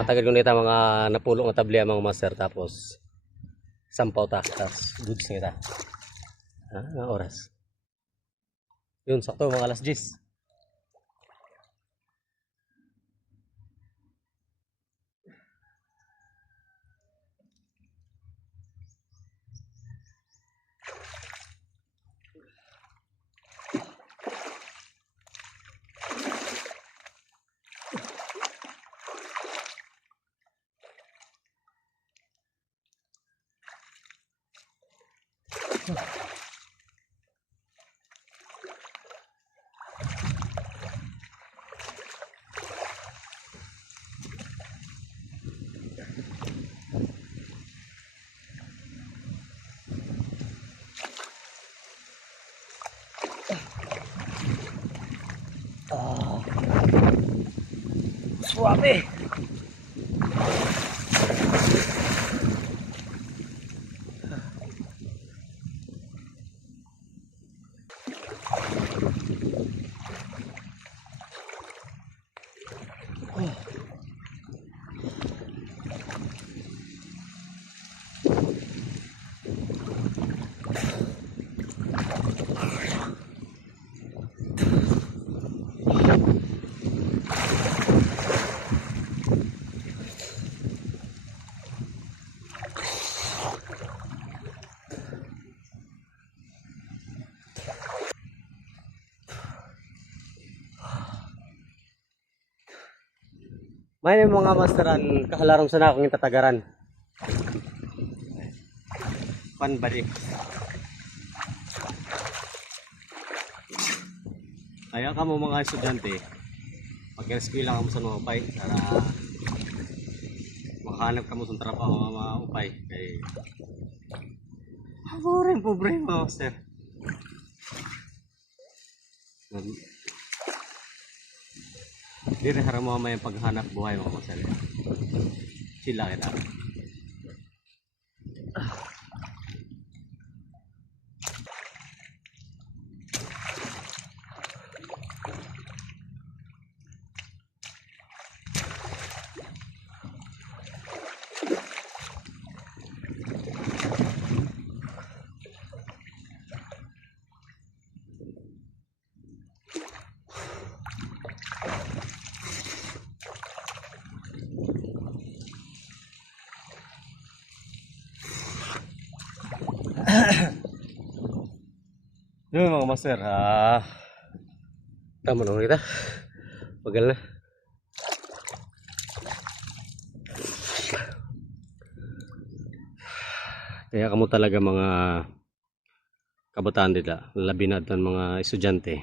Matagal ko nita mga napulong na tabli mga master tapos sampaw ta tapos goods nita. Nga oras. Yun sakto mga alas 10. Suave. May mga masteran kahalarong sana akong tatagaran. Panbalik. Kaya ka mo mga estudyante, pag-eskwela ka mo sa mga upay para makahanap ka mo sa trabaho mga upay. Kaya ako rin problema, master. Hindi rin harap mo may paghanap buhay mga master. Sila kita. Yun mga master, tama na kita. Pagal na. Kaya kamo talaga mga kabataan dito, labi na ng mga estudyante.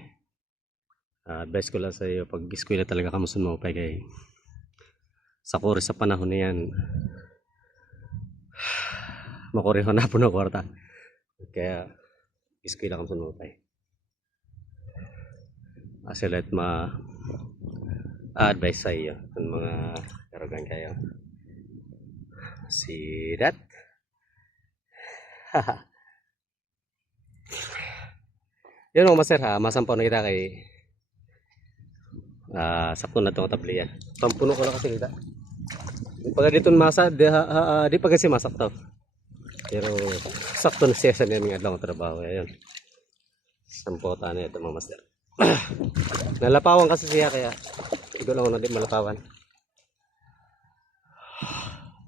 Advice ko lang sa iyo, pag eskwela talaga kamo sa mga kay sa course sa panahon na yan, makureho na po na kwarta. Kaya eskwela kamo sa mga pay. Asilat advice sa iyo ng mga karugan kayo. See that? Yun mga master masampaw na kita kay sakto na itong tabliya. Pampuno ko lang kasi kita. Pag dito masa, di pa kasi masak to. Pero sakto na siya sa naming adlaw ng trabaho. Ayun. Sampaw ta na ito mga master. Nalapawan kasi siya kaya ito lang na di malapawan.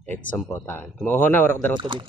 Ito sampaw ta. Kumuha na warak darang tubig.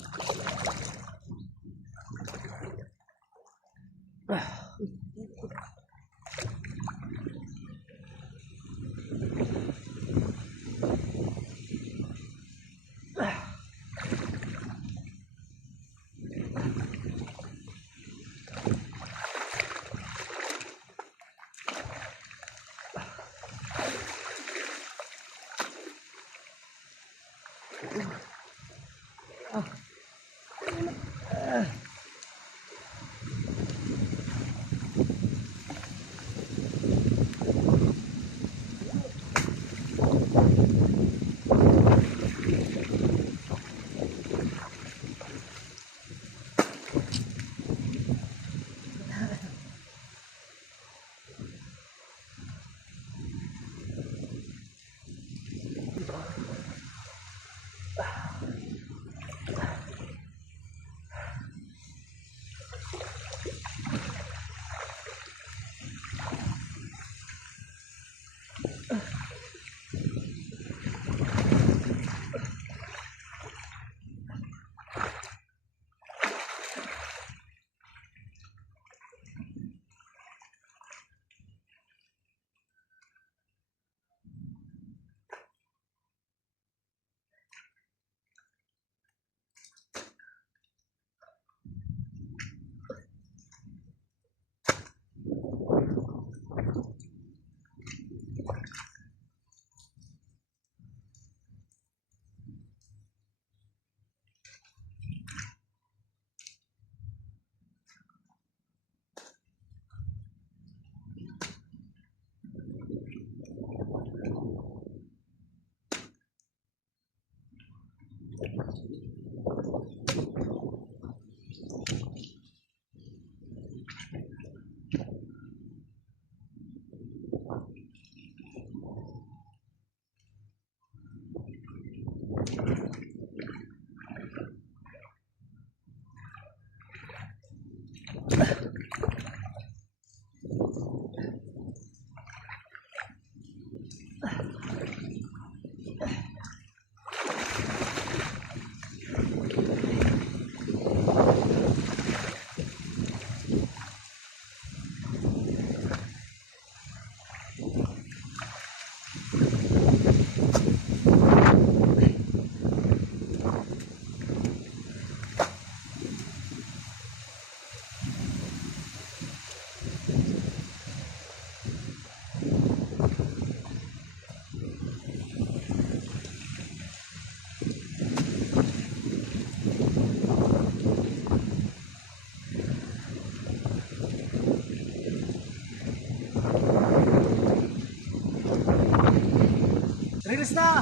Release na!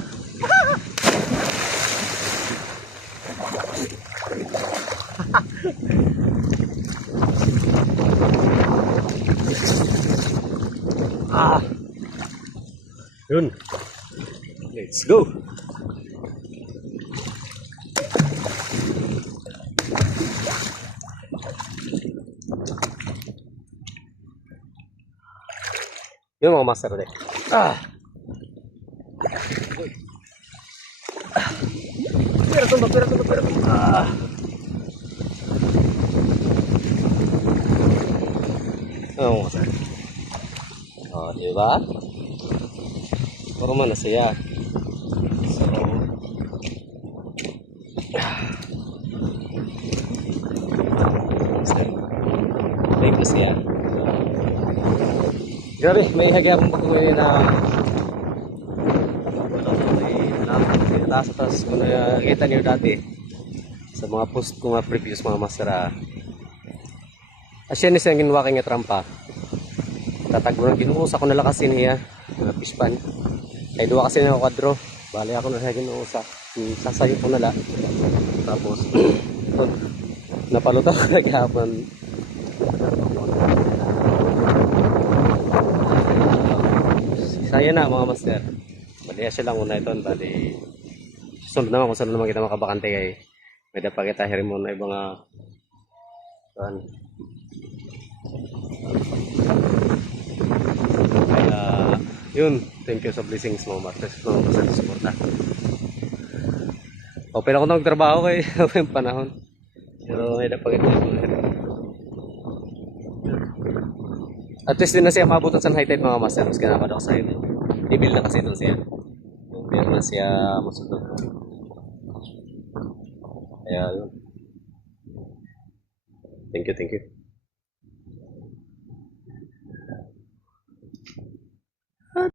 Ah! Yun. Let's go! Yun mga master ulit. Ah! Pero tumba. Ah! Oo, master. Oh, di ba? Puro man na siya. So, break na siya. Grabe, may hagyapong pagkuhin na taas kung nakita niyo dati sa mga post ko nga previous mga masara. Asya ni siyang ginawa kay nga trampa. Tatagbo ng ginuusa ko nalakasin niya na pispan. Kay duwa kasi na kwadro. Bali ako na siya ginuusa. Sasayo ko nala. Tapos napalutaw ko naghapon. Saya na mga master. Bali siya lang una ito. Bali susunod naman kung saan naman kita makabakante kay may dapat kita hirin mo na ibang kaya yun, thank you sa blessings mga master sa suporta. Okay lang ako nagtrabaho kay yung panahon pero may dapat kita at least din na siya mabutot sa high tide mga master. Mas kinapad ako sa yun. Ibil na kasi ito siya. Pero na siya masunod. Kaya yun. Thank you.